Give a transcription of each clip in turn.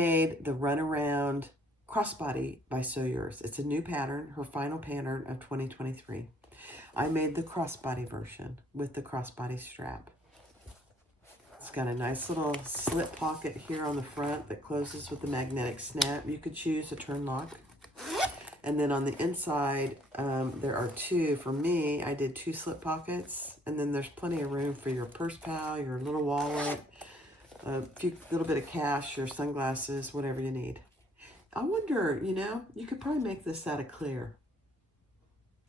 made the Runaround Crossbody by SewYours. It's a new pattern, her final pattern of 2023. I made the crossbody version with the crossbody strap. It's got a nice little slip pocket here on the front that closes with the magnetic snap. You could choose a turn lock. And then on the inside, there are two. For me, I did 2 slip pockets. And then there's plenty of room for your purse pal, your little wallet, a little bit of cash, your sunglasses, whatever you need. I wonder, you know, you could probably make this out of clear.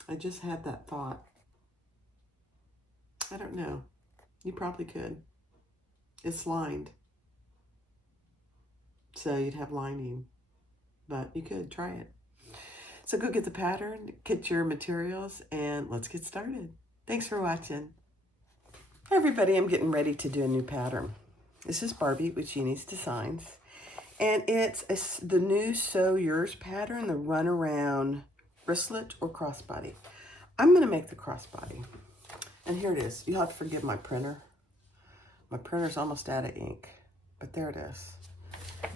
I just had that thought. I don't know. You probably could. It's lined. So you'd have lining. But you could try it. So go get the pattern, get your materials, and let's get started. Thanks for watching. Hi everybody, I'm getting ready to do a new pattern. This is Barbie with Jeannie's Designs. And it's the new SewYours pattern, the Runaround Wristlet or Crossbody. I'm going to make the crossbody. And here it is. You'll have to forgive my printer. My printer's almost out of ink. But there it is.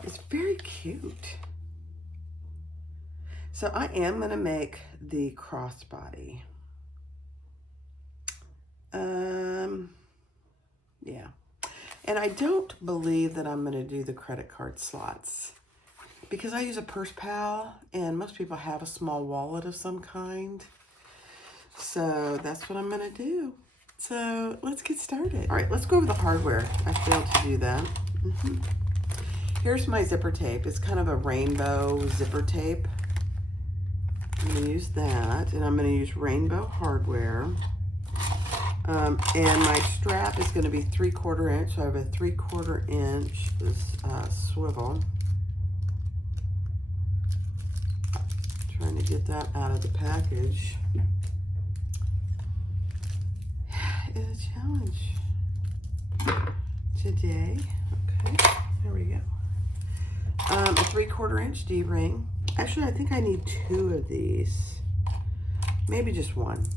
It's very cute. So I am going to make the crossbody. Yeah. And I don't believe that I'm going to do the credit card slots because I use a purse pal and most people have a small wallet of some kind. So that's what I'm going to do. So let's get started. All right, let's go over the hardware. I failed to do that. Here's my zipper tape. It's kind of a rainbow zipper tape. I'm going to use that, and I'm going to use rainbow hardware. And my strap is going to be 3/4 inch. So I have a 3/4 inch swivel. Trying to get that out of the package is a challenge today. Okay, there we go. A 3/4 inch D-ring. Actually, I think I need 2 of these. Maybe just one.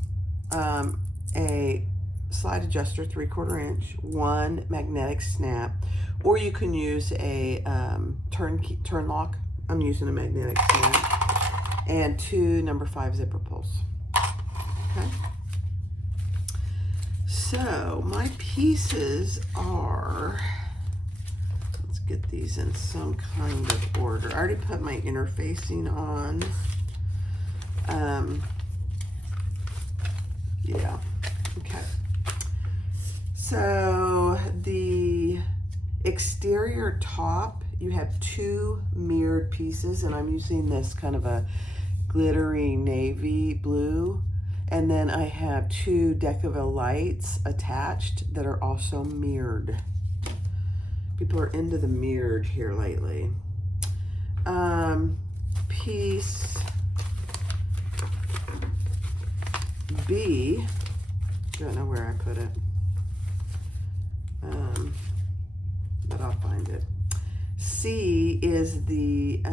A slide adjuster, 3/4 inch, 1 magnetic snap, or you can use a turn lock. I'm using a magnetic snap, and 2 number 5 zipper pulls. Okay. So my pieces are, let's get these in some kind of order. I already put my interfacing on. Yeah, okay. So the exterior top, you have 2 mirrored pieces, and I'm using this kind of a glittery navy blue. And then I have 2 Decaville lights attached that are also mirrored. People are into the mirrored here lately. Piece B, don't know where I put it, but I'll find it. C is the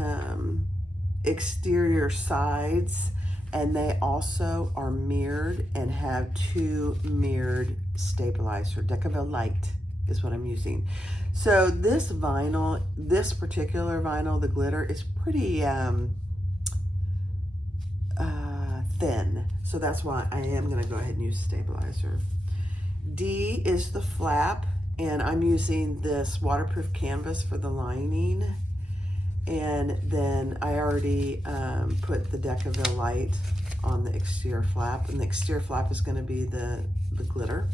exterior sides, and they also are mirrored and have 2 mirrored stabilizer. Decaville light is what I'm using. So this vinyl, this particular vinyl, the glitter, is pretty thin. So that's why I am going to go ahead and use stabilizer. D is the flap, and I'm using this waterproof canvas for the lining. And then I already put the Decaville light on the exterior flap, and the exterior flap is going to be the glitter.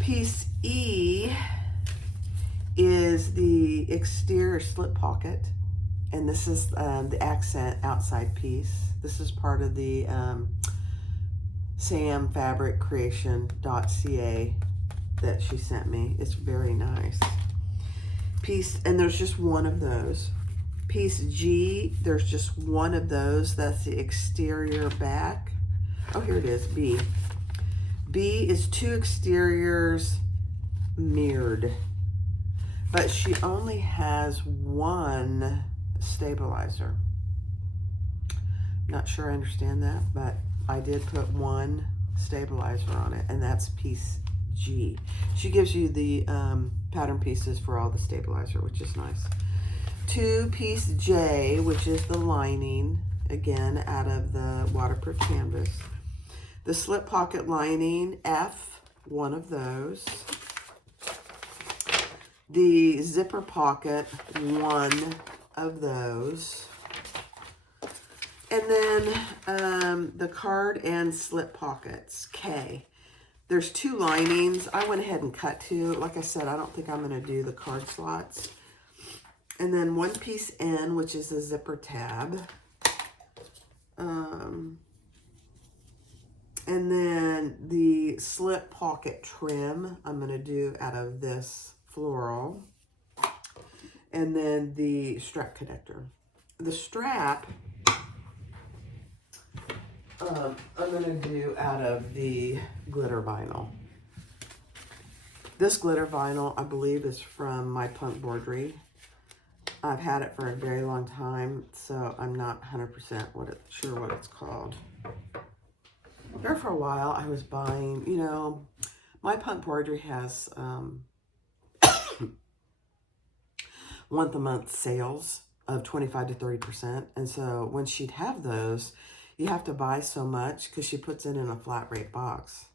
Piece E is the exterior slip pocket, and this is the accent outside piece. This is part of the samfabriccreation.ca that she sent me. It's very nice. Piece, and there's just 1 of those. Piece G, there's just 1 of those. That's the exterior back. Oh, here it is, B. B is 2 exteriors mirrored, but she only has 1 stabilizer. Not sure I understand that, but I did put 1 stabilizer on it, and that's piece G. She gives you the pattern pieces for all the stabilizer, which is nice. 2-piece J, which is the lining, again, out of the waterproof canvas. The slip pocket lining, F, one of those. The zipper pocket, one of those. And then the card and slip pockets, K. There's 2 linings. I went ahead and cut 2. Like I said, I don't think I'm going to do the card slots. And then 1-piece N, which is a zipper tab. And then the slip pocket trim, I'm going to do out of this floral. And then the strap connector. The strap, I'm going to do out of the glitter vinyl. This glitter vinyl, I believe, is from My Punk Boardry. I've had it for a very long time, so I'm not 100% sure what it's called. There for a while, I was buying, you know, My Punk Boardry has month-to-month sales of 25 to 30%. And so when she'd have those, you have to buy so much because she puts it in a flat rate box.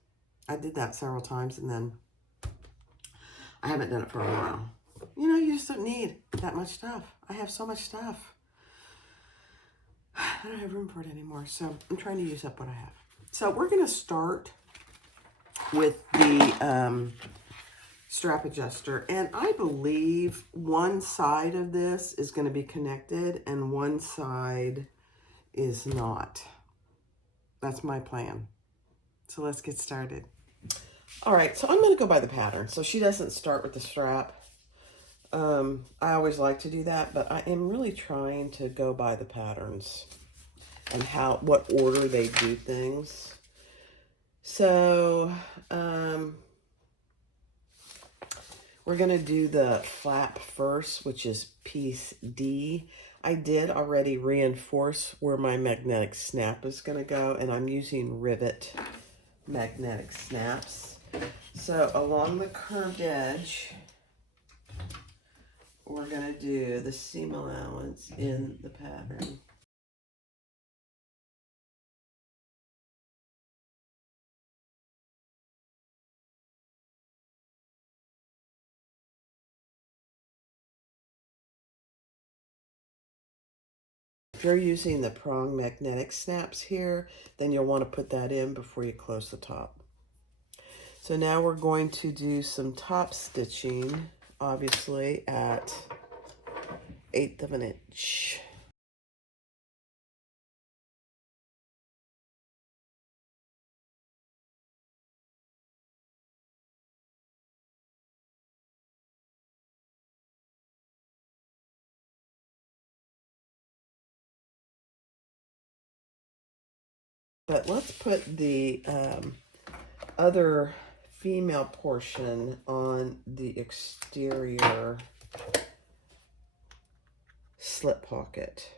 I did that several times, and then I haven't done it for a while. You know, you just don't need that much stuff. I have so much stuff. I don't have room for it anymore, so I'm trying to use up what I have. So we're going to start with the strap adjuster, and I believe one side of this is going to be connected and one side is not. That's my plan. So let's get started. All right, so I'm going to go by the pattern. So she doesn't start with the strap. I always like to do that, but I am really trying to go by the patterns and what order they do things. So we're going to do the flap first, which is piece D. I did already reinforce where my magnetic snap is going to go, and I'm using rivet magnetic snaps. So along the curved edge, we're going to do the seam allowance in the pattern. If you're using the prong magnetic snaps here, then you'll want to put that in before you close the top. So now we're going to do some top stitching, obviously at 1/8 of an inch. But let's put the other female portion on the exterior slip pocket.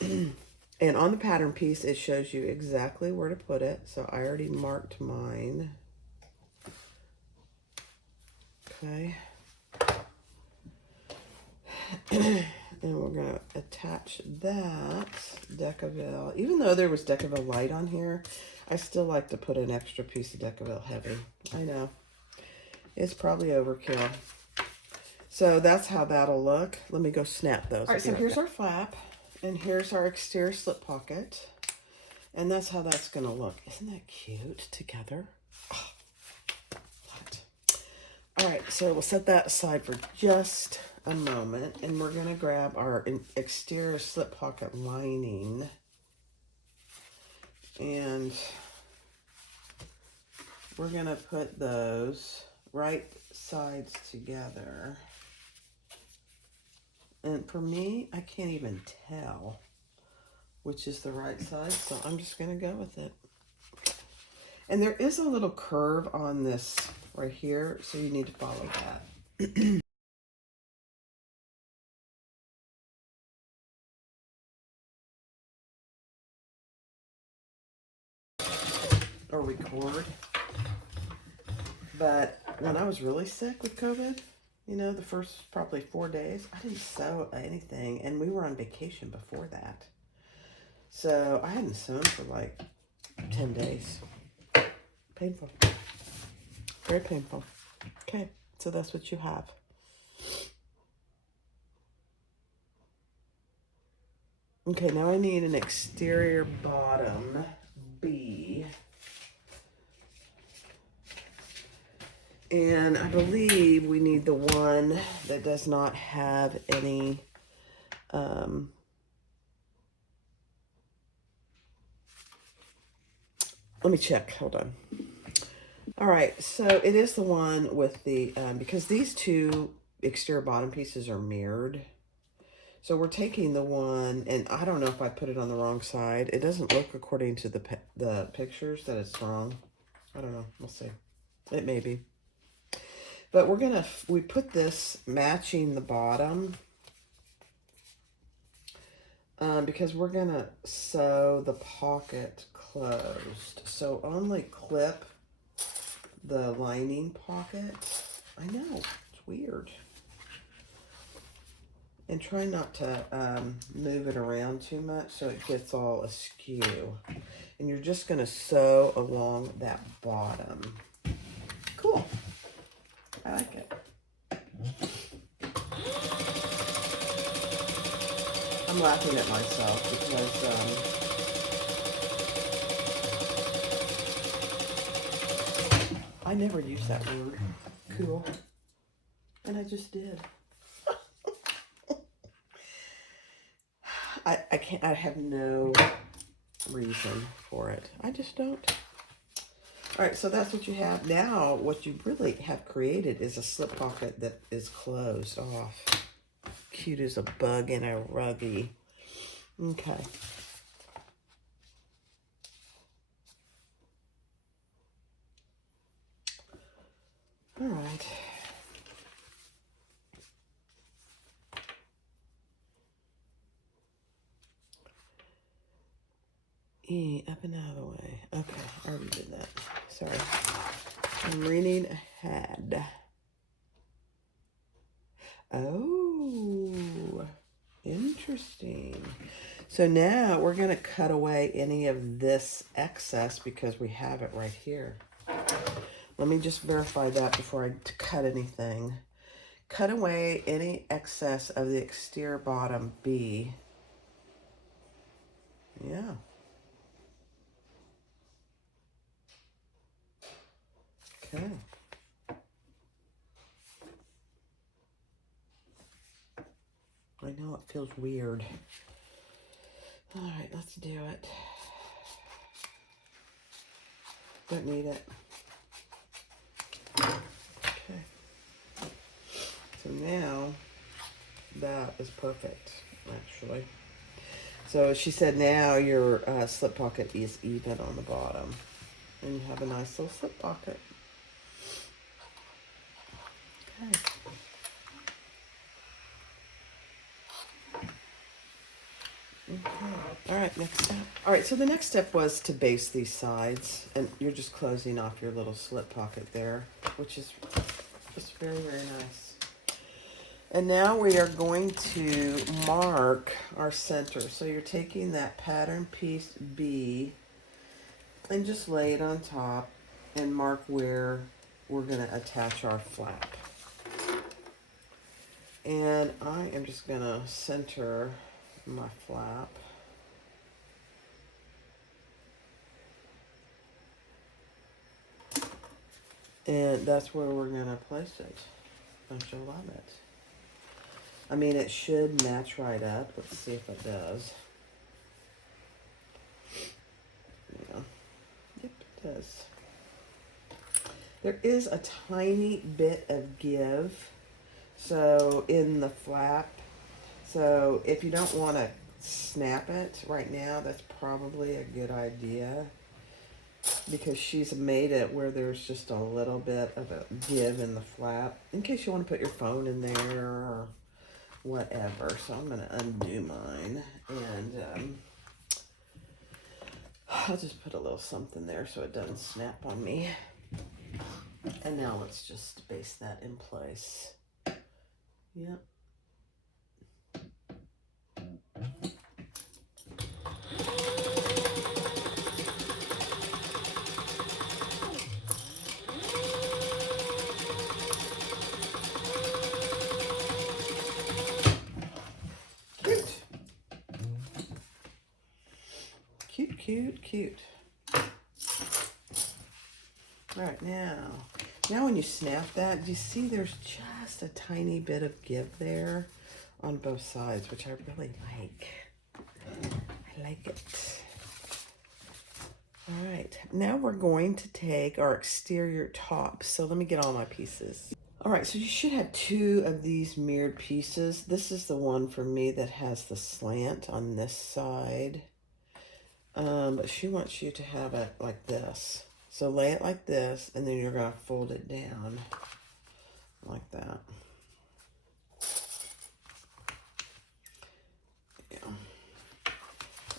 And on the pattern piece, it shows you exactly where to put it. So I already marked mine. Okay. And we're going to attach that Decaville. Even though there was Decaville light on here, I still like to put an extra piece of Decaville heavy. I know. It's probably overkill. So that's how that'll look. Let me go snap those. All right, so here's our flap, and here's our exterior slip pocket. And that's how that's going to look. Isn't that cute together? Oh, what? All right, so we'll set that aside for just a moment, and we're going to grab our exterior slip pocket lining, and we're going to put those right sides together. And for me, I can't even tell which is the right side, so I'm just going to go with it. And there is a little curve on this right here, so you need to follow that. Or record. But when I was really sick with COVID, you know, the first probably 4 days, I didn't sew anything. And we were on vacation before that. So I hadn't sewn for like 10 days. Painful. Very painful. Okay, so that's what you have. Okay, now I need an exterior bottom B. And I believe we need the one that does not have any, let me check, hold on. All right, so it is the one with the, because these two exterior bottom pieces are mirrored. So we're taking the one, and I don't know if I put it on the wrong side. It doesn't look according to the pictures that it's wrong. I don't know, we'll see. It may be. But we put this matching the bottom because we're gonna sew the pocket closed. So only clip the lining pocket. I know, it's weird. And try not to move it around too much so it gets all askew. And you're just gonna sew along that bottom. Cool. I like it. I'm laughing at myself because I never use that word, cool, and I just did. I have no reason for it. I just don't. All right, so that's what you have. Now, what you really have created is a slip pocket that is closed off. Cute as a bug in a ruggie. Okay. All right. Up and out of the way. Okay, I already did that. Sorry. I'm reading ahead. Oh, interesting. So now we're going to cut away any of this excess because we have it right here. Let me just verify that before I cut anything. Cut away any excess of the exterior bottom B. Yeah. Okay. I know it feels weird. All right, let's do it. Don't need it. Okay. So now that is perfect, actually. So she said now your slip pocket is even on the bottom. And you have a nice little slip pocket. Okay. Okay. All right, next step. All right, so the next step was to base these sides, and you're just closing off your little slip pocket there, which is just very, very nice. And now we are going to mark our center. So you're taking that pattern piece B and just lay it on top and mark where we're going to attach our flap. And I am just going to center my flap. And that's where we're going to place it. Don't you love it? I mean, it should match right up. Let's see if it does. Yeah. Yep, it does. There is a tiny bit of give. So in the flap. So if you don't want to snap it right now, that's probably a good idea. Because she's made it where there's just a little bit of a give in the flap. In case you want to put your phone in there or whatever. So I'm going to undo mine. And I'll just put a little something there so it doesn't snap on me. And now let's just base that in place. Yep. Cute. Cute, cute, cute. All right, now when you snap that, do you see there's just a tiny bit of give there on both sides, which I really like. I like it. All right, now we're going to take our exterior top. So let me get all my pieces. All right, so you should have 2 of these mirrored pieces. This is the one for me that has the slant on this side. But she wants you to have it like this. So lay it like this, and then you're going to fold it down like that. Yeah.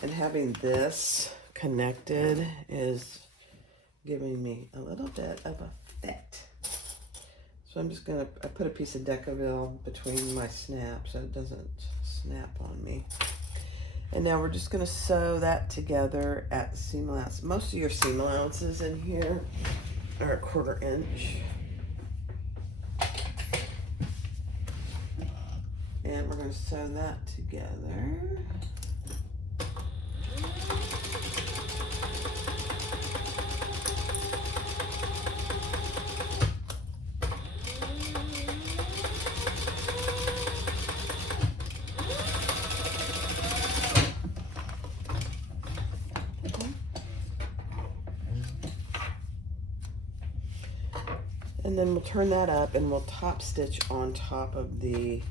And having this connected is giving me a little bit of a fit. So I'm just going to put a piece of Decaville between my snaps so it doesn't snap on me. And now we're just going to sew that together at seam allowance. Most of your seam allowances in here are 1/4 inch. And we're going to sew that together. And then we'll turn that up and we'll top stitch on top of the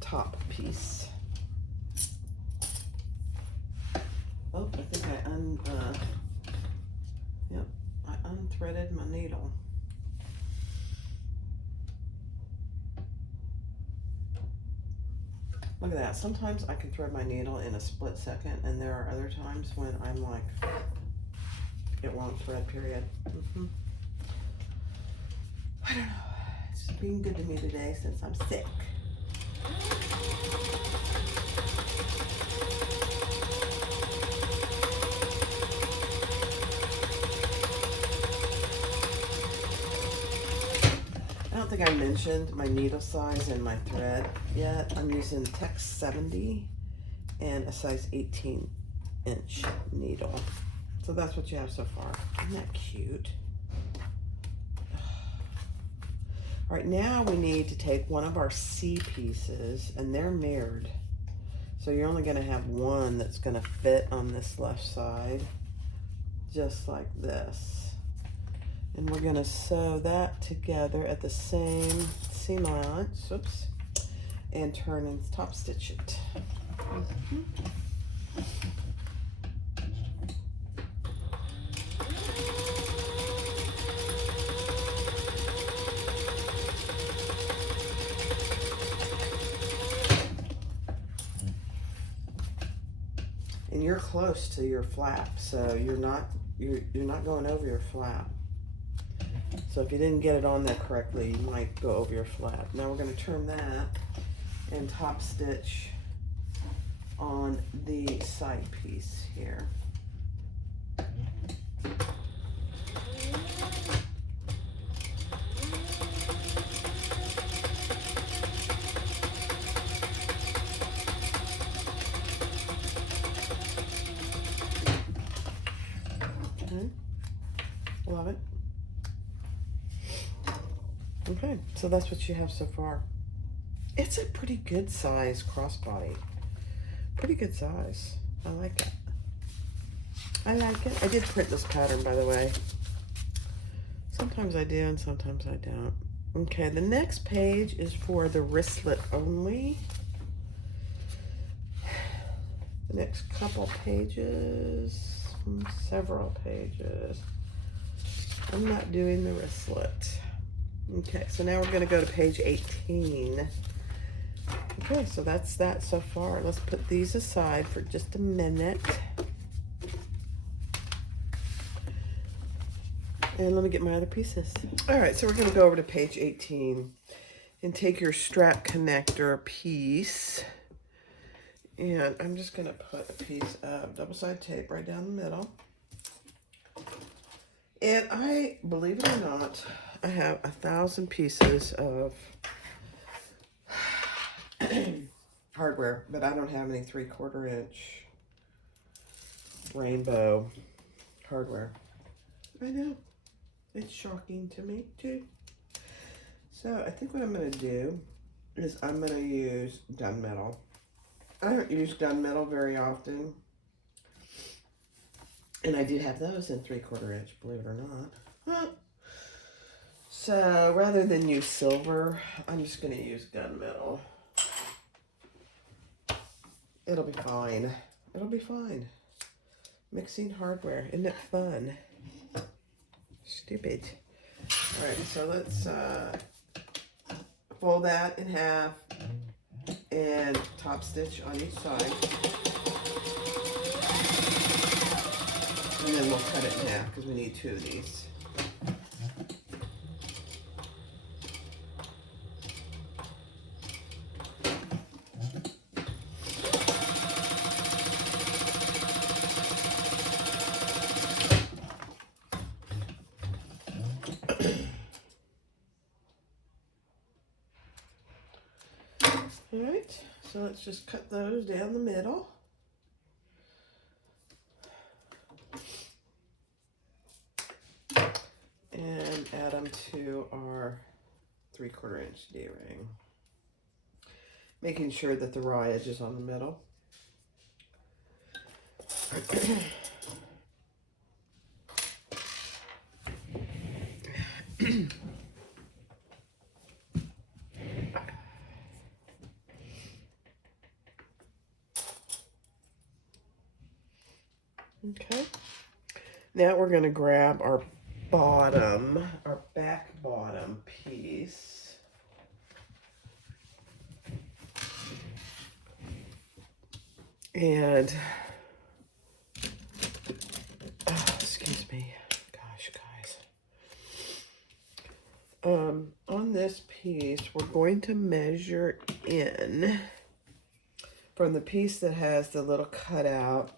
top piece. Oh, I think I unthreaded my needle. Look at that. Sometimes I can thread my needle in a split second, and there are other times when I'm like, it won't thread, period. I don't know. It's just being good to me today since I'm sick. I don't think I mentioned my needle size and my thread yet. I'm using Tex 70 and a size 18-inch needle. So that's what you have so far. Isn't that cute? All right, now we need to take one of our C pieces, and they're mirrored. So you're only gonna have one that's gonna fit on this left side, just like this. And we're gonna sew that together at the same seam allowance, oops, and turn and top stitch it. And you're close to your flap, so you're not going over your flap. So if you didn't get it on there correctly, you might go over your flap. Now we're going to turn that and top stitch on the side piece here. Love it. Okay, so that's what you have so far. It's a pretty good size crossbody. Pretty good size. I like it. I like it. I did print this pattern, by the way. Sometimes I do and sometimes I don't. Okay, the next page is for the wristlet only. The next couple pages, several pages. I'm not doing the wristlet. Okay, so now we're going to go to page 18. Okay, so that's that so far. Let's put these aside for just a minute. And let me get my other pieces. All right, so we're going to go over to page 18 and take your strap connector piece. And I'm just going to put a piece of double-sided tape right down the middle. And I, believe it or not, I have 1,000 pieces of hardware, but I don't have any 3/4 inch rainbow hardware. I know. It's shocking to me too. So I think what I'm going to do is I'm going to use gunmetal. I don't use gunmetal very often. And I did have those in 3/4 inch, believe it or not. Huh. So rather than use silver, I'm just going to use gunmetal. It'll be fine. It'll be fine. Mixing hardware. Isn't it fun? Stupid. All right, so let's fold that in half and top stitch on each side. And then we'll cut it in half because we need 2 of these. All right, so let's just cut those down the middle. And add them to our 3/4 inch D-ring. Making sure that the raw edge is on the middle. Okay. Now we're going to grab our bottom, our back bottom piece. And, excuse me, gosh, guys. On this piece, we're going to measure in from the piece that has the little cutout.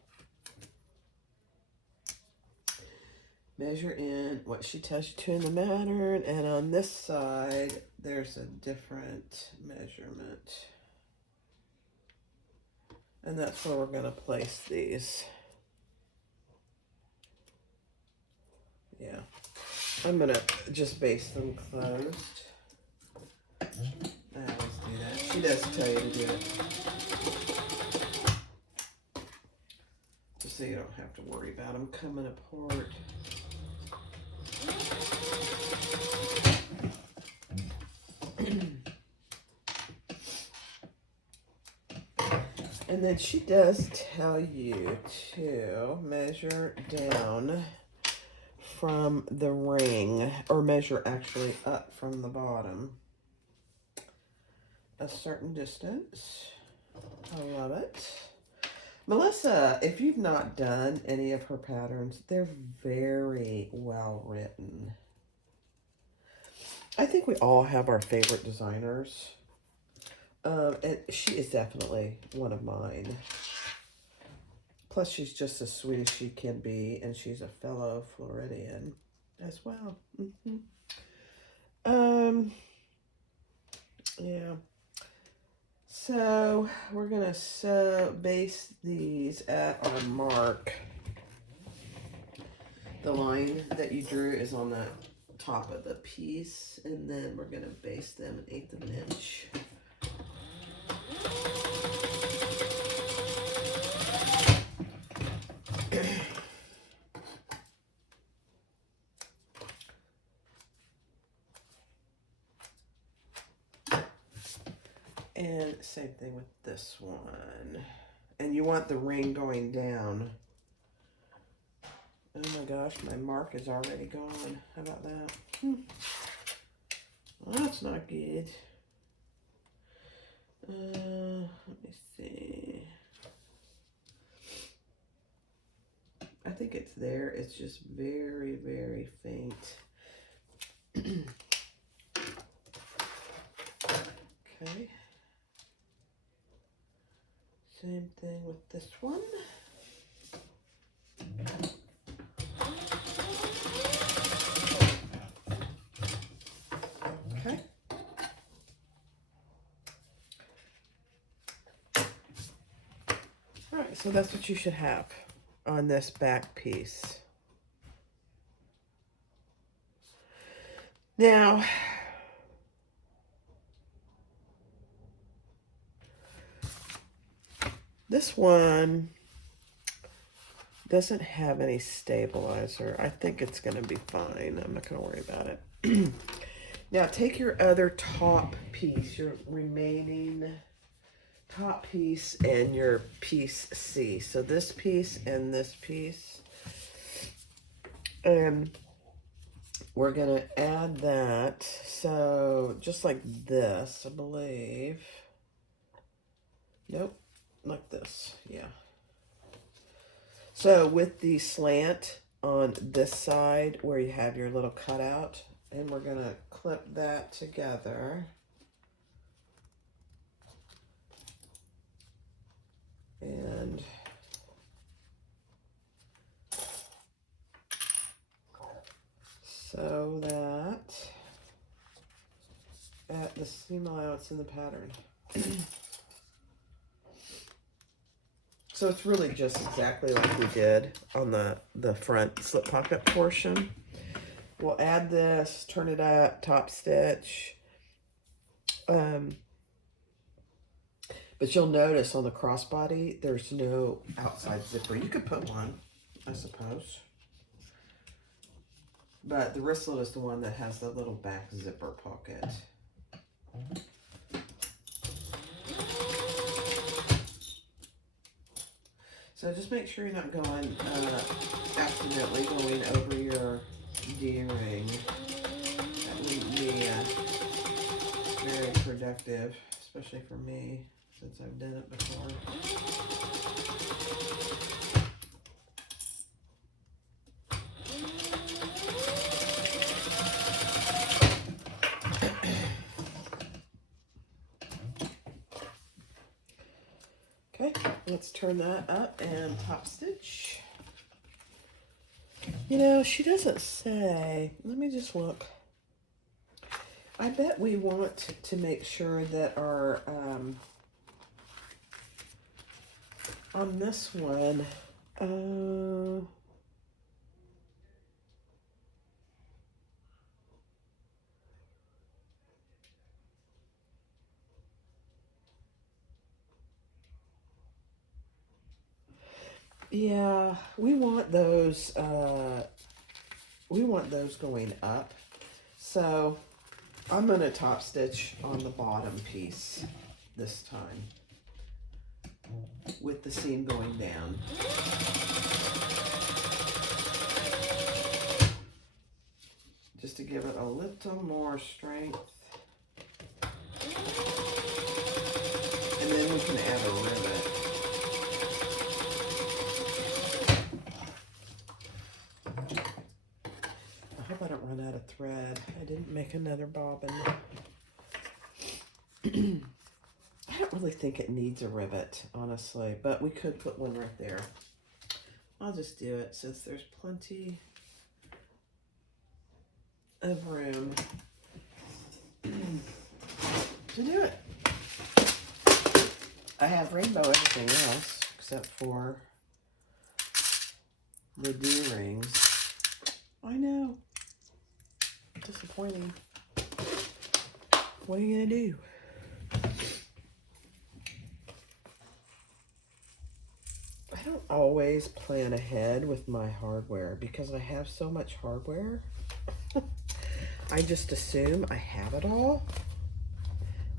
Measure in what she tells you to in the pattern, and on this side, there's a different measurement. And that's where we're going to place these. Yeah. I'm going to just baste them closed. I always do that. She does tell you to do it. Just so you don't have to worry about them coming apart. And then she does tell you to measure down from the ring, or measure actually up from the bottom a certain distance. I love it. Melissa, if you've not done any of her patterns, they're very well written. I think we all have our favorite designers. And she is definitely one of mine. Plus, she's just as sweet as she can be, and she's a fellow Floridian as well. Yeah. So, we're going to base these at our mark. The line that you drew is on the top of the piece, and then we're going to base them 1/8 of an inch. And same thing with this one. And you want the ring going down. Oh my gosh, my mark is already gone. How about that? Well, that's not good. Let me see. think it's there. It's just very, very faint. Okay. Same thing with this one. Okay. All right, so that's what you should have on this back piece. Now, this one doesn't have any stabilizer. I think it's going to be fine. I'm not going to worry about it. Now, take your other top piece, your remaining top piece, and your piece C. So this piece and this piece. And we're going to add that. So just like this, I believe. Nope, like this. Yeah. So with the slant on this side where you have your little cutout, and we're going to clip that together. And sew that at the seam allowance in the pattern. So it's really just exactly like we did on the front slip pocket portion. We'll add this, turn it up, top stitch. But you'll notice on the crossbody, there's no outside zipper. You could put one, I suppose. But the wristlet is the one that has the little back zipper pocket. So just make sure you're not going, accidentally going over your D-ring. That wouldn't be very productive, especially for me, since I've done it before. Okay, let's turn that up and top stitch. You know, she doesn't say. Let me just look. I bet we want to make sure that our, on this one, yeah, we want those going up. So I'm going to top stitch on the bottom piece this time with the seam going down. Just to give it a little more strength. And then we can add a rivet. I hope I don't run out of thread. I didn't make another bobbin. I don't really think it needs a rivet, honestly, but we could put one right there. I'll just do it since there's plenty of room to do it. I have rainbow everything else except for the D-rings. I know. Disappointing. What are you gonna do? I don't always plan ahead with my hardware because I have so much hardware. I just assume I have it all,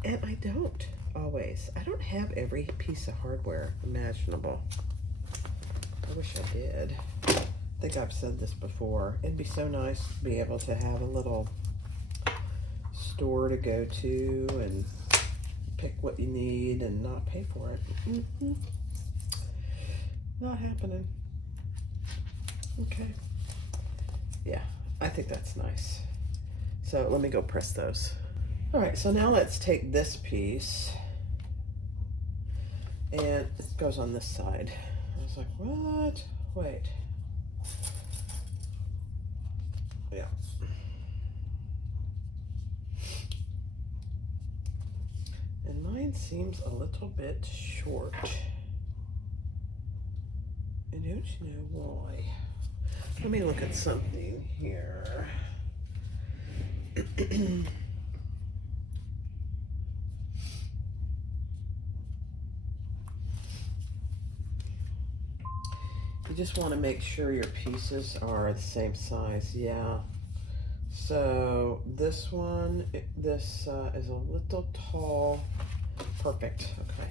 and I don't always. I don't have every piece of hardware imaginable. I wish I did. I think I've said this before. It'd be so nice to be able to have a little store to go to and pick what you need and not pay for it. Not happening. Okay. Yeah, I think that's nice. So let me go press those. All right, so now let's take this piece, and it goes on this side. I was like, what? Wait. Yeah. And mine seems a little bit short. And don't you know why? Let me look at something here. You just want to make sure your pieces are the same size. Yeah. So this one, this is a little tall. Perfect. Okay.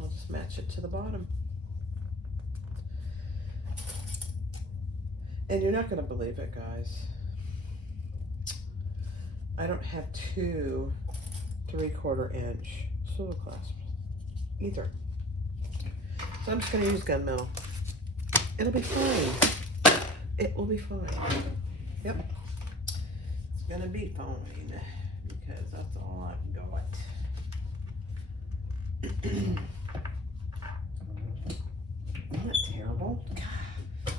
I'll just match it to the bottom. And you're not going to believe it, guys. I don't have 2 3/4 inch swivel clasps either. So I'm just going to use gunmetal. It'll be fine. It will be fine. Yep. It's going to be fine because that's all I've got. Isn't that terrible? God,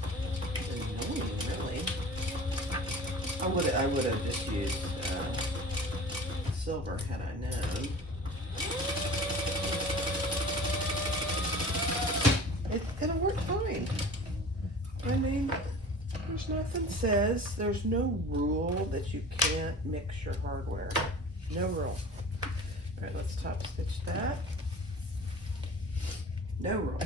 it's annoying, really. I would have just used silver had I known. It'll work fine. I mean, there's nothing says, there's no rule that you can't mix your hardware. No rule. All right, let's top stitch that. No rule.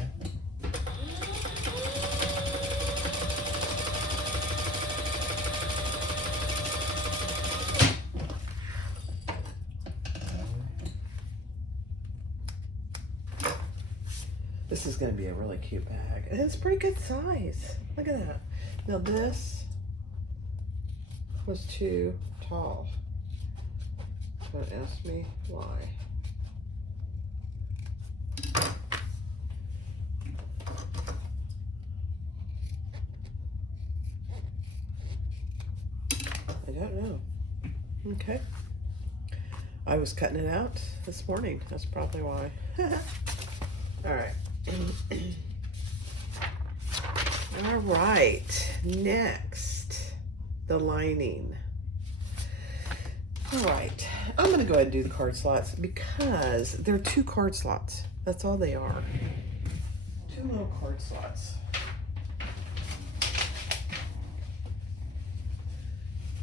This is going to be a really cute bag. And it's pretty good size. Look at that. Now this was too tall. Don't ask me why. I don't know. Okay. I was cutting it out this morning. That's probably why. All right. All right. Next, the lining. All right. I'm going to go ahead and do the card slots because they're 2 card slots. That's all they are. 2 little card slots.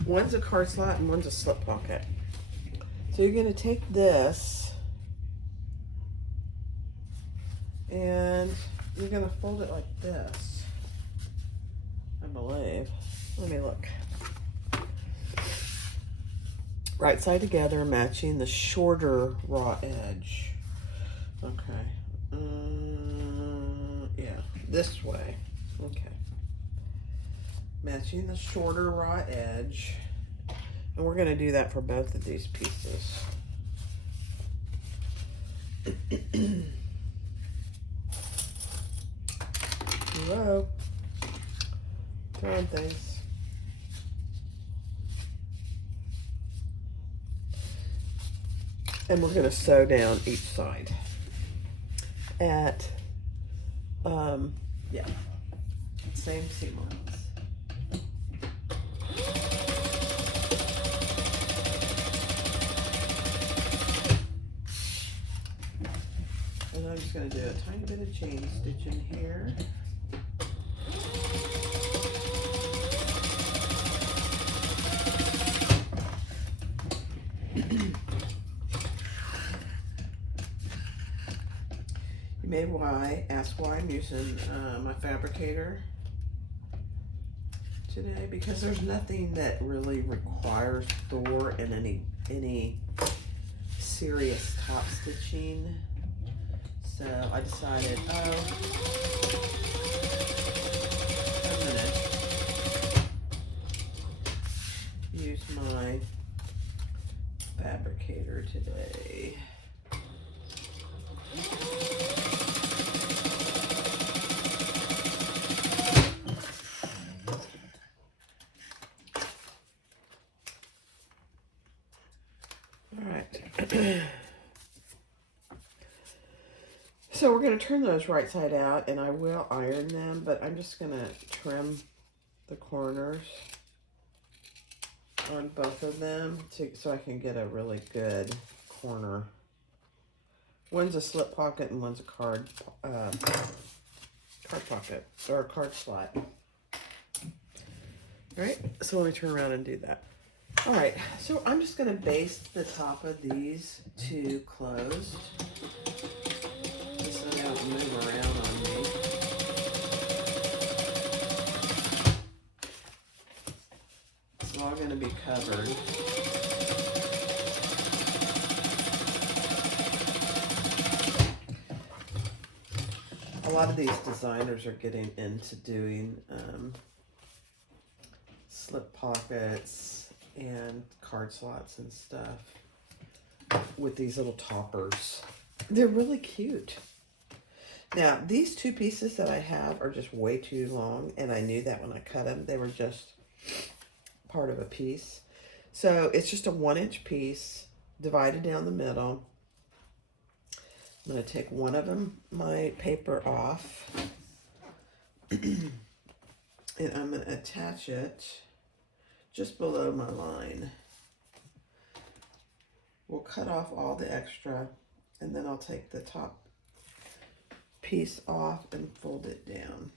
One's a card slot and one's a slip pocket. So you're going to take this and you're going to fold it like this, I believe. Let me look. Right side together, matching the shorter raw edge. Okay. Yeah, this way. Okay. Matching the shorter raw edge. And we're going to do that for both of these pieces. Hello. Throwing things. And we're going to sew down each side at, yeah, same seam lengths. And I'm just going to do a tiny bit of chain stitching here. You may ask why I'm using my fabricator today, because there's nothing that really requires Thor in any serious top stitching. So I decided, I'm gonna use my fabricator today. So we're going to turn those right side out, and I will iron them, but I'm just going to trim the corners on both of them so I can get a really good corner. One's a slip pocket and one's a card pocket, or a card slot. All right, so let me turn around and do that. All right, so I'm just going to baste the top of these two closed, so they don't move around on me. It's all going to be covered. A lot of these designers are getting into doing slip pockets and card slots and stuff with these little toppers. They're really cute. Now, these two pieces that I have are just way too long, and I knew that when I cut them. They were just part of a piece. So it's just a 1-inch piece divided down the middle. I'm going to take one of them, my paper off, and I'm going to attach it just below my line. We'll cut off all the extra, and then I'll take the top piece off and fold it down.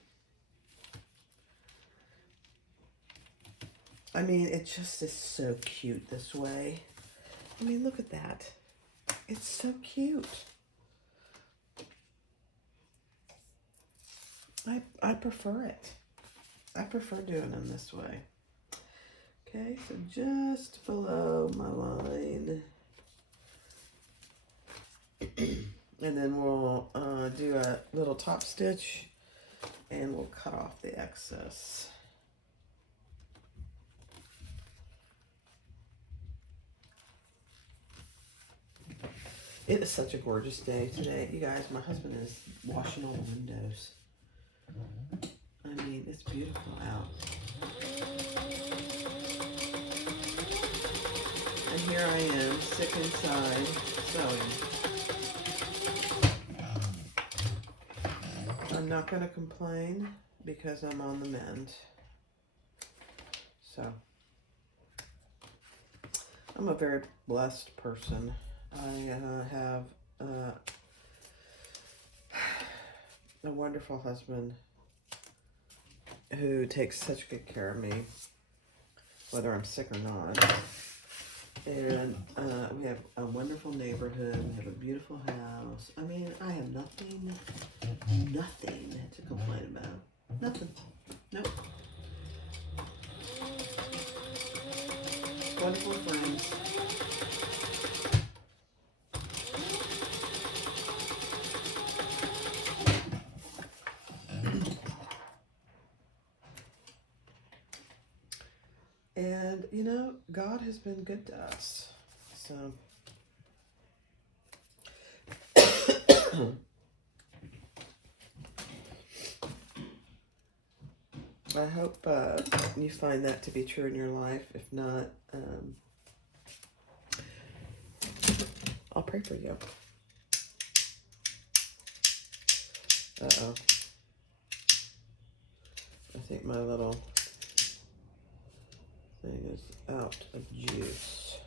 I mean, it just is so cute this way. I mean, look at that. It's so cute. I prefer it. I prefer doing them this way. Okay, so just below my line. And then we'll do a little top stitch, and we'll cut off the excess. It is such a gorgeous day today. You guys, my husband is washing all the windows. I mean, it's beautiful out. And here I am, sick inside, sewing. I'm not going to complain because I'm on the mend. So, I'm a very blessed person. I have a wonderful husband who takes such good care of me, whether I'm sick or not. And we have a wonderful neighborhood. We have a beautiful house. I mean, I have nothing to complain about. Nothing. Nope. Wonderful friends. And, you know, God has been good to us. So, I hope you find that to be true in your life. If not, I'll pray for you. Uh-oh. I think my little thing is out of juice.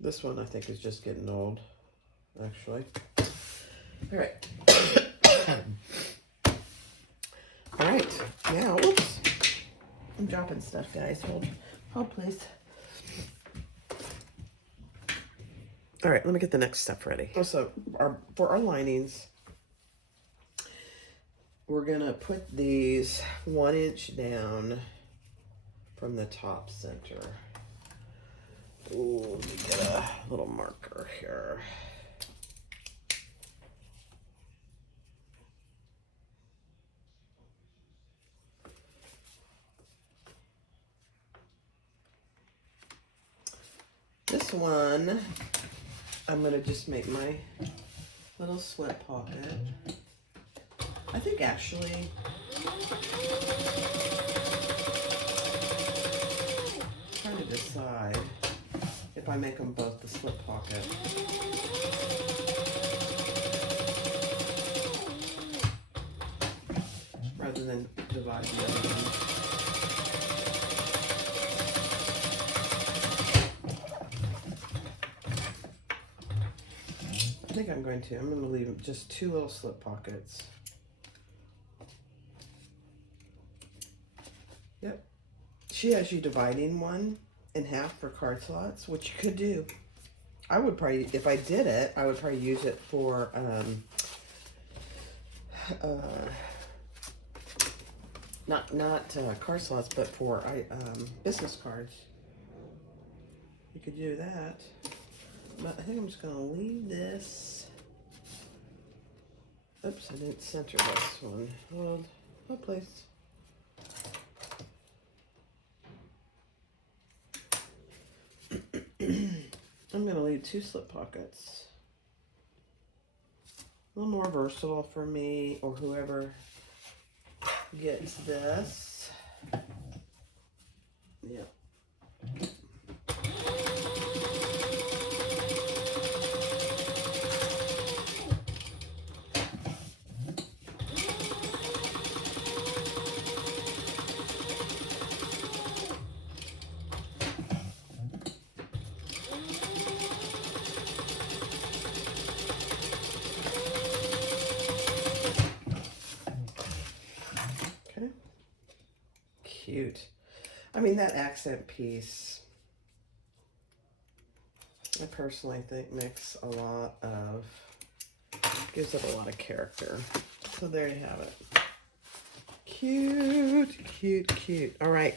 This one I think is just getting old, actually. All right. All right. Now, oops. I'm dropping stuff, guys. Hold, please. All right, let me get the next step ready. So, for our linings, we're gonna put these 1 inch down from the top center. Ooh, let me get a little marker here. This one, I'm gonna just make my little slip pocket. I think actually, trying to decide if if I make them both the slip pocket. Rather than divide the other one. I think I'm going to leave just 2 little slip pockets. Yep. She has you dividing one in half for card slots, which you could do. I would probably, if I did it, I would probably use it for not card slots, but for business cards. You could do that. But I think I'm just gonna leave this. Oops, I didn't center this one. Hold place. I'm gonna leave 2 slip pockets. A little more versatile for me or whoever gets this. Yep. Okay. Cute. I mean, that accent piece, I personally think makes a lot of, gives it a lot of character. So there you have it. Cute, cute, cute. All right,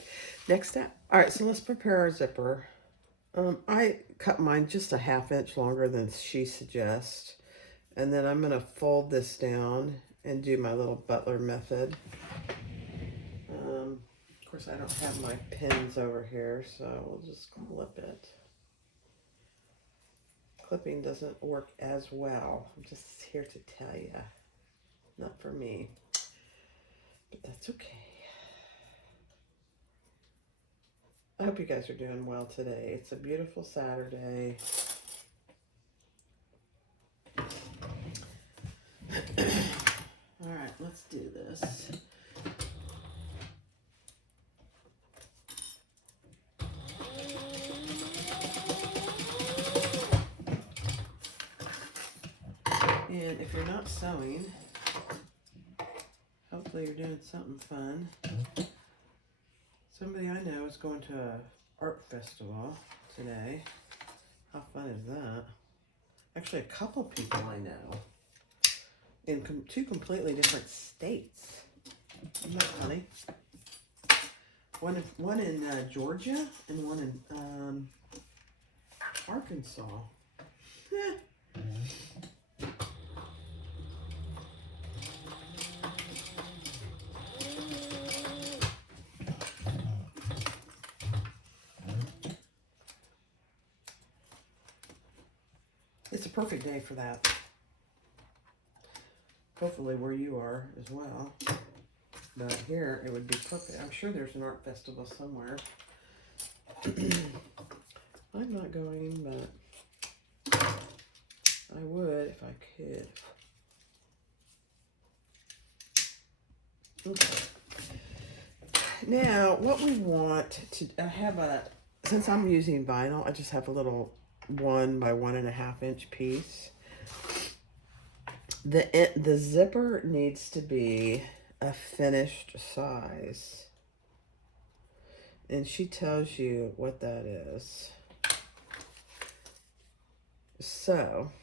next step. All right, so let's prepare our zipper. I cut mine just a 1/2 inch longer than she suggests. And then I'm gonna fold this down and do my little butler method. Of course, I don't have my pins over here, so we'll just clip it. Clipping doesn't work as well. I'm just here to tell you. Not for me. But that's okay. I hope you guys are doing well today. It's a beautiful Saturday. All right, let's do this. And if you're not sewing, hopefully you're doing something fun. Somebody I know is going to an art festival today. How fun is that? Actually, a couple people I know in 2 completely different states. Isn't that funny? One in Georgia and one in Arkansas. It's a perfect day for that. Hopefully where you are as well. But here it would be perfect. I'm sure there's an art festival somewhere. I'm not going, but I would if I could. Okay. Now, what we want to, I have since I'm using vinyl, I just have a little 1 by 1.5 inch piece. The zipper needs to be a finished size. And she tells you what that is. So,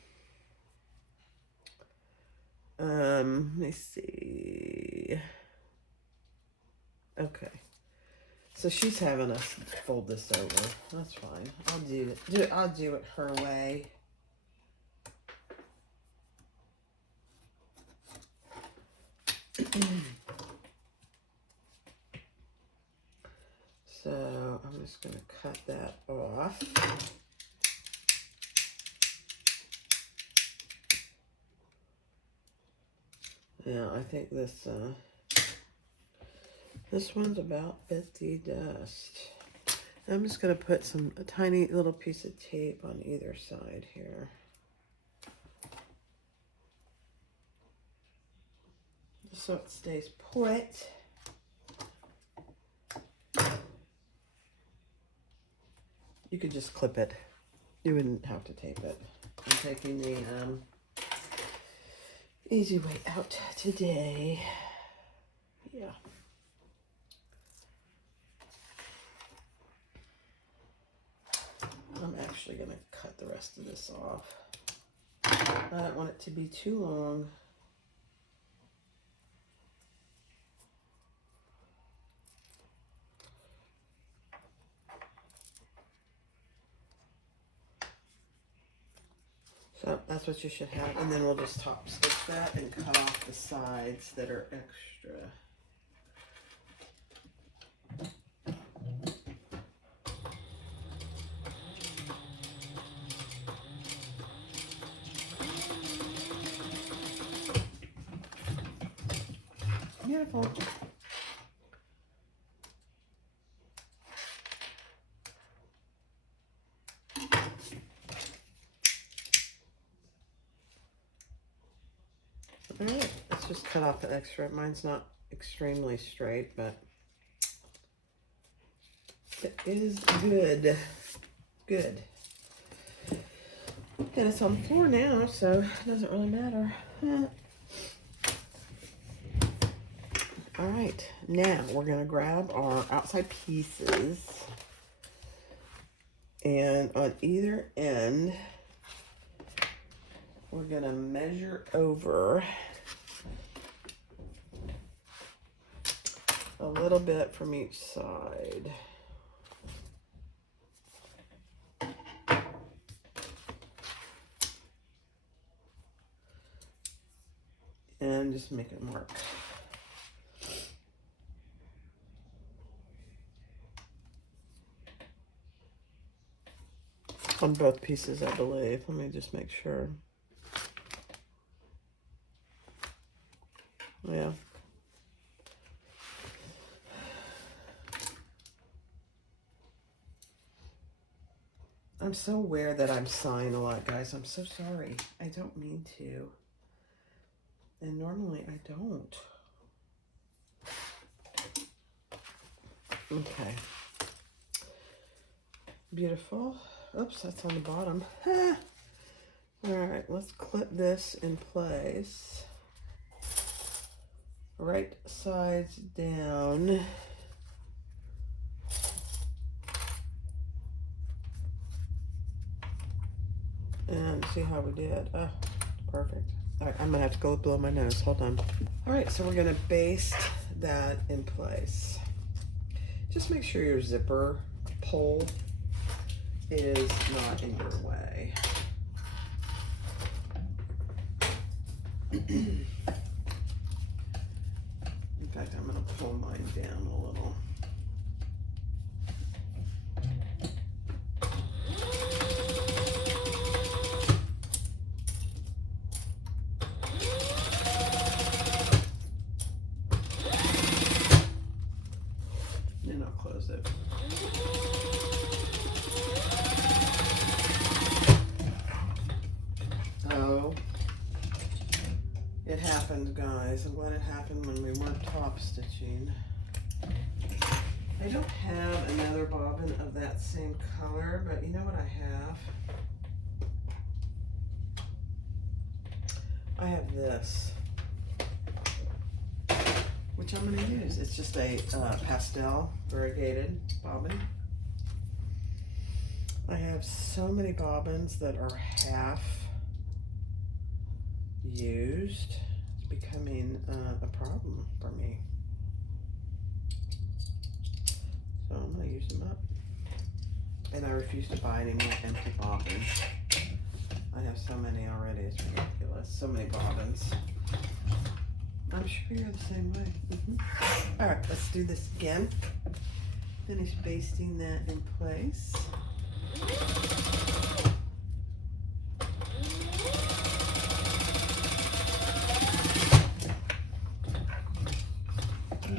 let me see. Okay. So she's having us fold this over. That's fine. I'll do it her way. So I'm just going to cut that off. Now I think this one's about 50 dust. I'm just going to put a tiny little piece of tape on either side here. Just so it stays put. You could just clip it. You wouldn't have to tape it. I'm taking the easy way out today. Yeah. I'm actually going to cut the rest of this off. I don't want it to be too long. So that's what you should have. And then we'll just top stitch that and cut off the sides that are extra. Beautiful. All right, let's just cut off the extra. Mine's not extremely straight, but it is good. Good. And it's on the floor now, so it doesn't really matter. All right, now we're going to grab our outside pieces, and on either end, we're going to measure over a little bit from each side. And just make it mark. On both pieces, I believe. Let me just make sure. Yeah. I'm so aware that I'm sighing a lot, guys. I'm so sorry. I don't mean to. And normally I don't. Okay. Beautiful. Oops, that's on the bottom. All right, let's clip this in place. Right sides down. And see how we did. Oh, perfect. All right, I'm gonna have to go blow my nose. Hold on. All right, so we're gonna baste that in place. Just make sure your zipper pull is not in your way. In fact, I'm going to pull mine down a little. And I'll close it. Oh, it happened, guys. I'm glad it happened when we weren't top stitching. I don't have another bobbin of that same color, but you know what I have? I have this, which I'm going to use. It's just a pastel variegated bobbin. I have so many bobbins that are half used. It's becoming a problem for me. So I'm going to use them up. And I refuse to buy any more empty bobbins. I have so many already, it's ridiculous. So many bobbins. I'm sure you're the same way. All right, let's do this again. Finish basting that in place.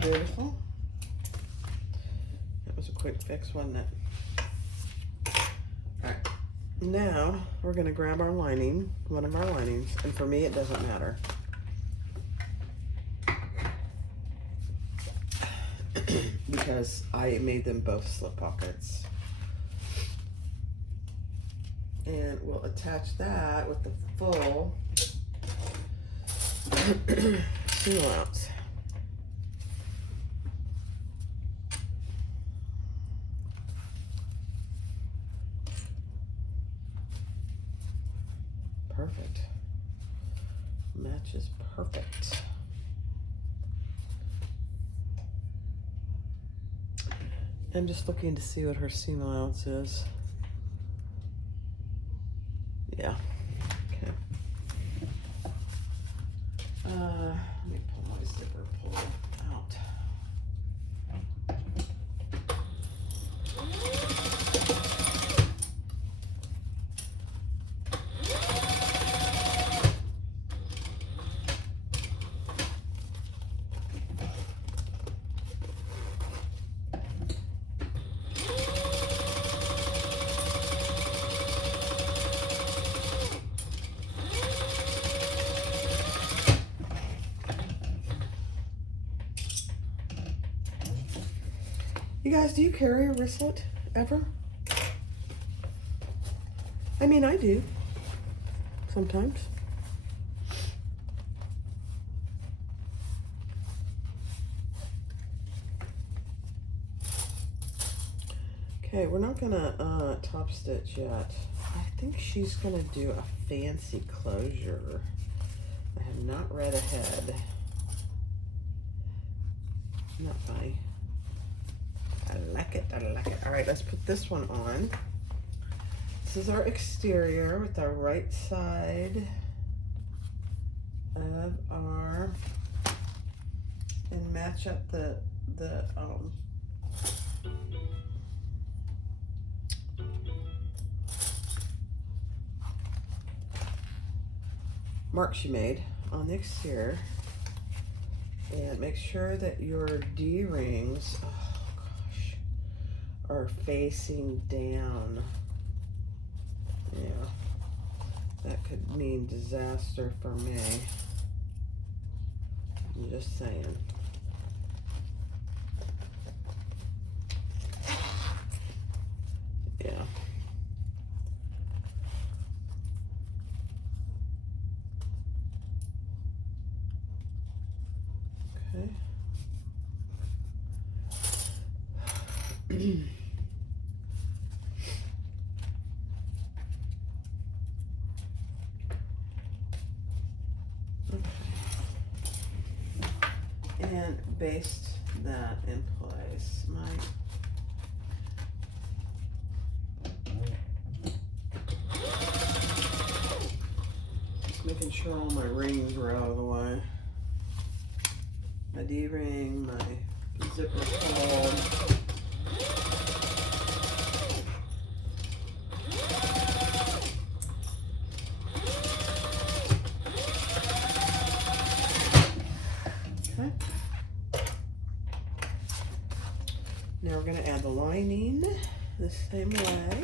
Beautiful. That was a quick fix, wasn't it? Now we're going to grab our lining, one of our linings, and for me it doesn't matter. Because I made them both slip pockets. And we'll attach that with the full seam allowance. Perfect. Matches perfect. I'm just looking to see what her seam allowance is. Yeah. Okay. Let me pull my zipper pull out. You guys, do you carry a wristlet ever? I mean, I do. Sometimes. Okay, we're not gonna top stitch yet. I think she's gonna do a fancy closure. I have not read ahead. Not funny. I like it, I like it. All right, let's put this one on. This is our exterior with our right side of our, and match up the marks you made on the exterior, and make sure that your D-rings, are facing down. Yeah, that could mean disaster for me. I'm just saying. Yeah. Okay. And baste that in place. Just making sure all my rings are out of the way. My D-ring, my zipper pull. Now we're going to add the lining the same way.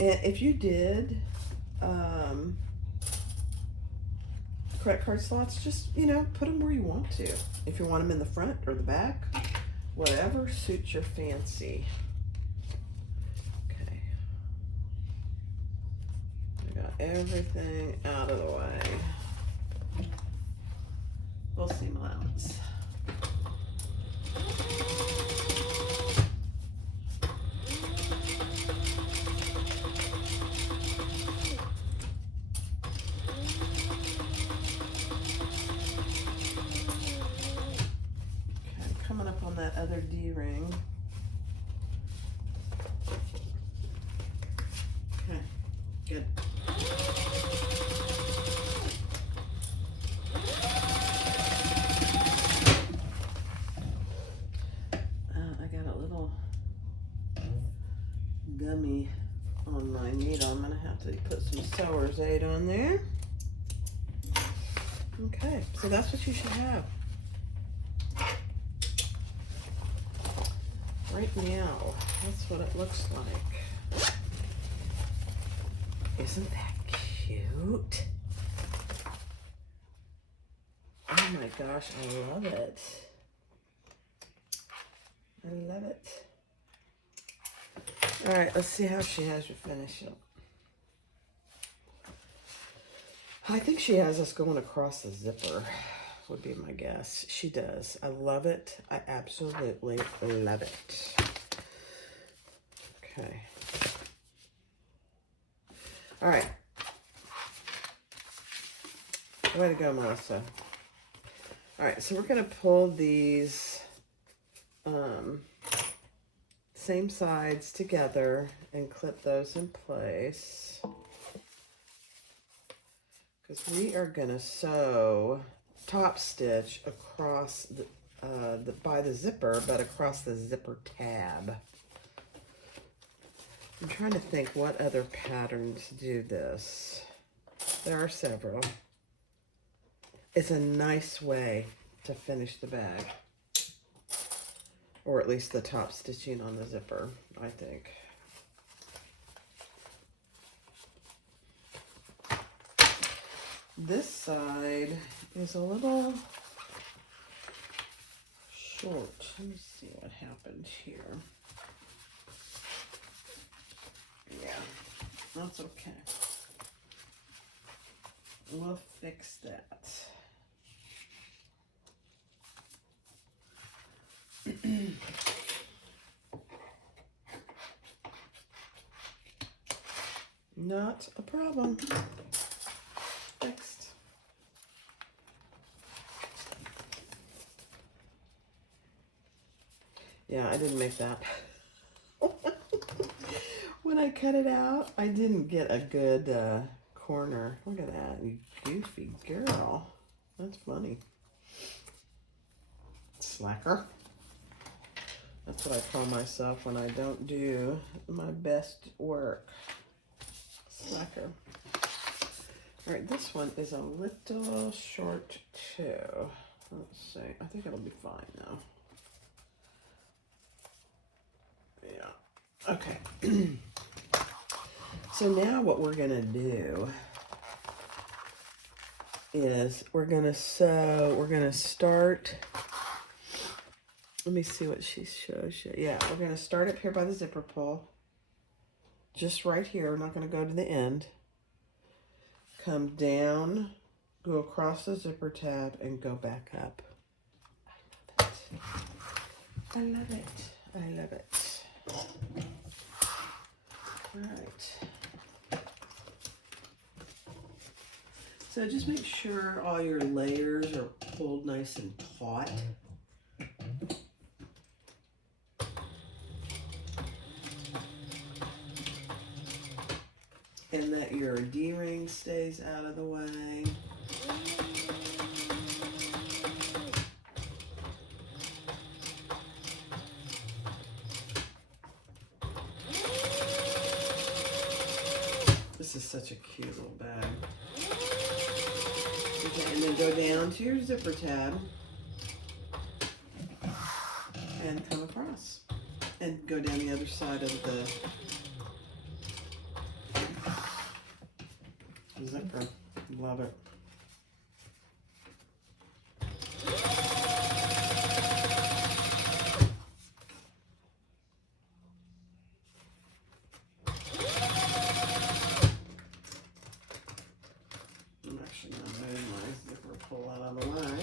And if you did credit card slots, just, you know, put them where you want to. If you want them in the front or the back, whatever suits your fancy. Everything out of the way. Full seam allowance. Okay, coming up on that other D-ring. Okay, good. Gummy on my needle. I'm gonna have to put some SewYours 8 on there. Okay, so that's what you should have. Right now, that's what it looks like. Isn't that cute? Oh my gosh, I love it. I love it. All right, let's see how she has you finish it. I think she has us going across the zipper, would be my guess. She does. I love it. I absolutely love it. Okay. All right. Way to go, Melissa. All right, so we're going to pull these same sides together and clip those in place. Because we are going to sew top stitch across by the zipper, but across the zipper tab. I'm trying to think what other patterns do this. There are several. It's a nice way to finish the bag. Or at least the top stitching on the zipper, I think. This side is a little short. Let me see what happened here. Yeah, that's okay. We'll fix that. Not a problem. Fixed. Yeah, I didn't make that. When I cut it out, I didn't get a good corner. Look at that, you goofy girl. That's funny. Slacker. That's what I call myself when I don't do my best work. Slacker. All right, this one is a little short too. Let's see. I think it'll be fine though. Yeah. Okay. So now what we're gonna do is we're gonna start. Let me see what she shows you. Yeah, we're gonna start up here by the zipper pull. Just right here. We're not gonna go to the end. Come down, go across the zipper tab, and go back up. I love it. I love it. All right. So just make sure all your layers are pulled nice and taut. And that your D-ring stays out of the way. This is such a cute little bag. Okay, and then go down to your zipper tab and come across. And go down the other side of the zipper. Love it. I'm actually going to move my zipper pull out of the way.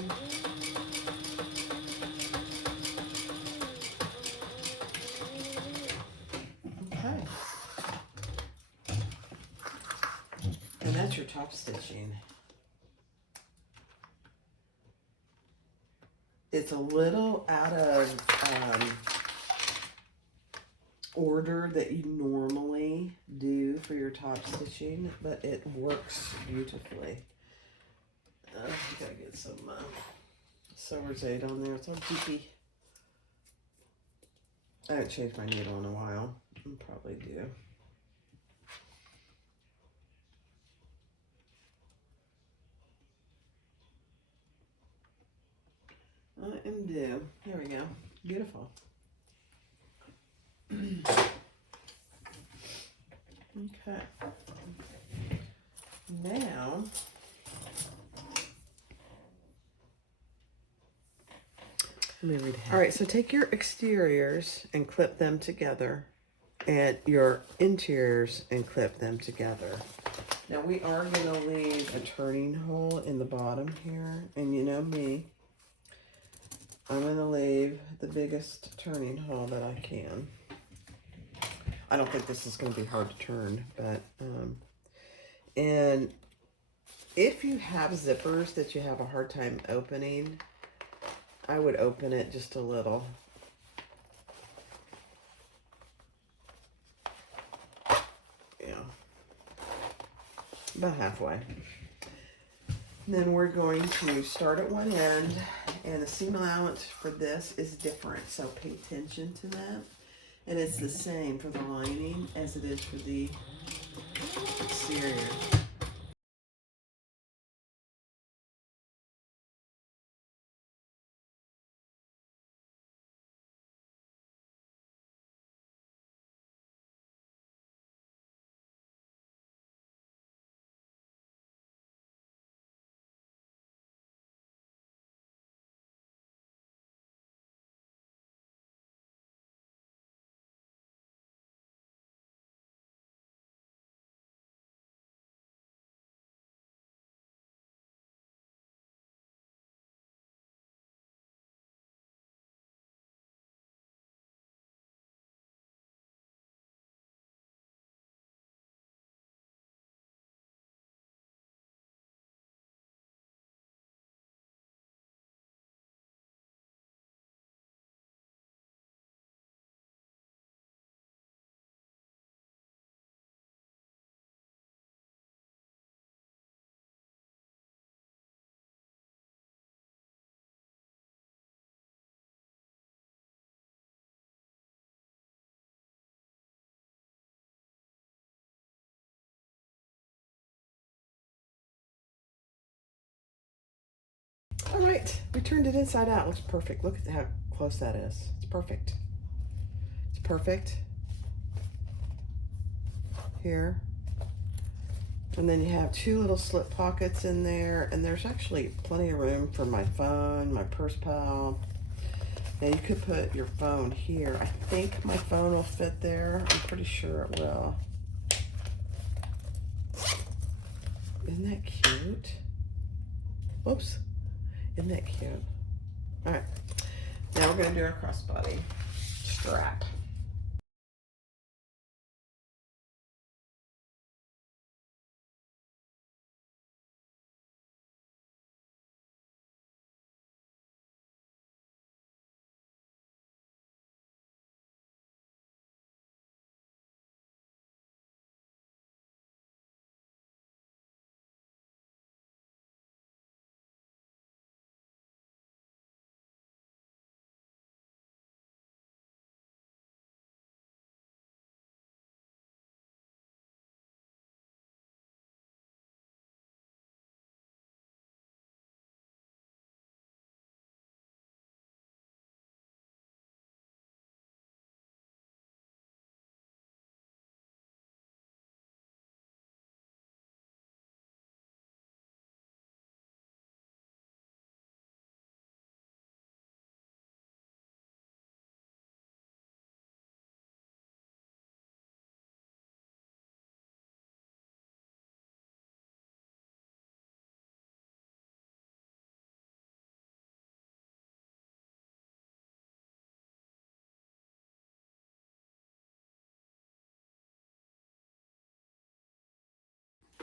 Okay. And that's your top stitching. It's a little out of order that you normally do for your top stitching, but it works beautifully. You gotta get some SewYours aid on there. It's all geeky. I haven't changed my needle in a while. I'll probably do. I am due. There we go. Beautiful. Okay. Now, let me read half. All right, so take your exteriors and clip them together, and your interiors and clip them together. Now we are going to leave a turning hole in the bottom here, and you know me, I'm going to leave the biggest turning hole that I can. I don't think this is going to be hard to turn, but, and if you have zippers that you have a hard time opening, I would open it just a little. Yeah. About halfway. Then we're going to start at one end, and the seam allowance for this is different, so pay attention to that. And it's the same for the lining as it is for the exterior. All right, we turned it inside out. It looks perfect. Look at how close that is. It's perfect. It's perfect. Here. And then you have two little slip pockets in there, and there's actually plenty of room for my phone, my purse pal. Now you could put your phone here. I think my phone will fit there. I'm pretty sure it will. Isn't that cute? Whoops. Isn't that cute? All right, now we're gonna do our crossbody strap.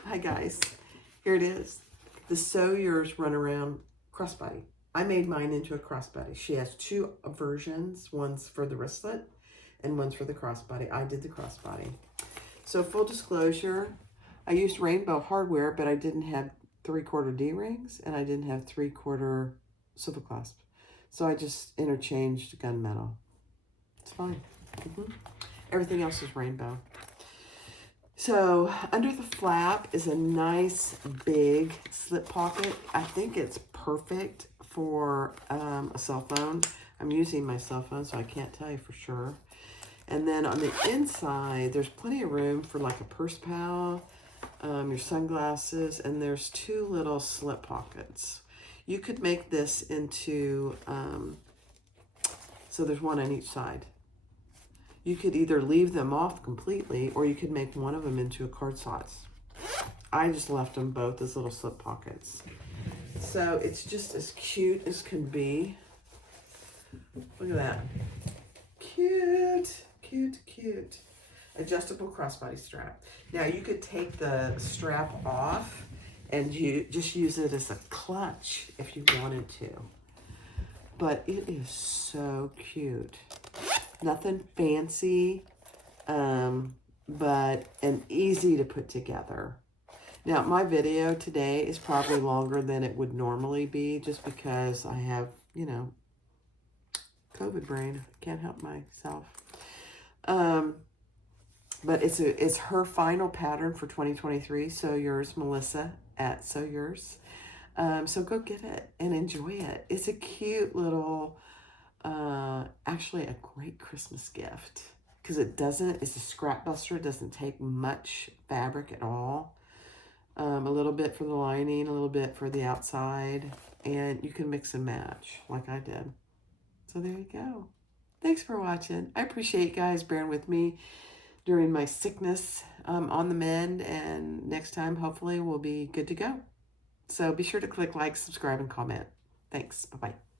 Hi guys, here it is. The SewYours Runaround Crossbody. I made mine into a crossbody. She has two versions. One's for the wristlet and one's for the crossbody. I did the crossbody. So full disclosure, I used rainbow hardware, but I didn't have 3/4 D-rings and I didn't have 3/4 swivel clasp. So I just interchanged gunmetal. It's fine. Everything else is rainbow. So under the flap is a nice big slip pocket. I think it's perfect for a cell phone. I'm using my cell phone, so I can't tell you for sure. And then on the inside, there's plenty of room for like a purse pal, your sunglasses, and there's 2 little slip pockets. You could make this into, so there's 1 on each side. You could either leave them off completely, or you could make one of them into a card slots. I just left them both as little slip pockets. So it's just as cute as can be. Look at that. Cute, cute, cute. Adjustable crossbody strap. Now you could take the strap off and you just use it as a clutch if you wanted to. But it is so cute. Nothing fancy, but and easy to put together. Now, my video today is probably longer than it would normally be just because I have, you know, COVID brain. Can't help myself. But it's her final pattern for 2023. SewYours, Melissa at SewYours. So go get it and enjoy it. It's a cute little, actually a great Christmas gift because it's a scrap buster. It doesn't take much fabric at all. A little bit for the lining, a little bit for the outside, and you can mix and match like I did. So there you go. Thanks for watching. I appreciate you guys bearing with me during my sickness on the mend, and next time hopefully we'll be good to go. So be sure to click like, subscribe, and comment. Thanks. Bye-bye.